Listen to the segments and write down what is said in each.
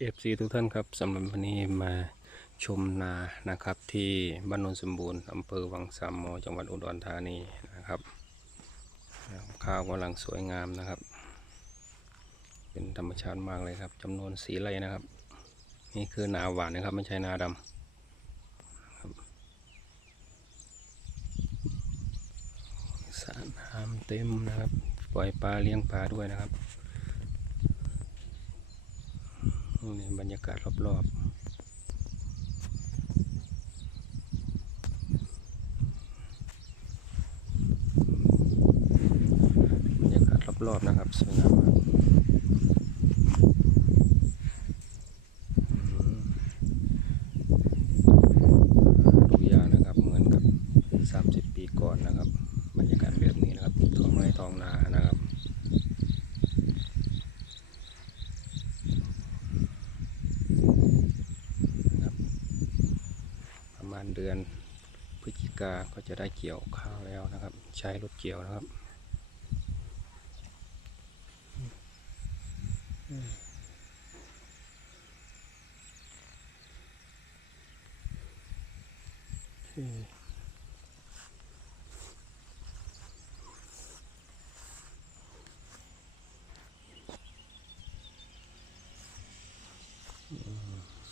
เอฟซีทุกท่านครับสำหรับวันนี้มาชมนานะครับ ที่บ้านนนสมบูรณ์อำเภอวังสามหมอจังหวัดอุดรธานีนะครับข้าวกำลังสวยงามนะครับ เป็นธรรมชาติมากเลยครับจำนวนสีไรนะครับ นี่คือนาหวานนะครับ ไม่ใช่นาดำครับสระน้ำเต็มนะครับ ปล่อยปลาเลี้ยงปลาด้วยนะครับ นี่บรรยากาศรอบๆบรรยากาศรอบๆนะครับสวยงามมากอืมตัวอย่างนะครับเหมือนกับ 30 ปีก่อนนะครับ บรรยากาศแบบนี้นะครับท้องไร่ท้องนานะครับ ประ มาณเดือนพฤศจิกาก็จะได้เกี่ยวข้าวแล้วนะครับ ใช้รถเกี่ยวนะครับ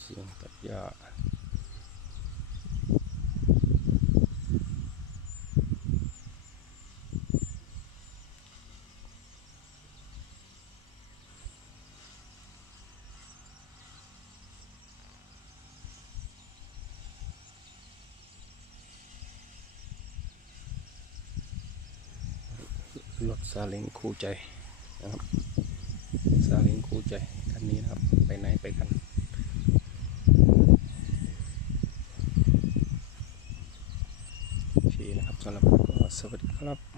เสียงตัดหญ้า รถซาเล้งคู่ใจนะครับซาเล้งคู่ใจคันนี้นะครับ ไปไหนไปกันโอเคนะครับสำหรับก็สวัสดีครับ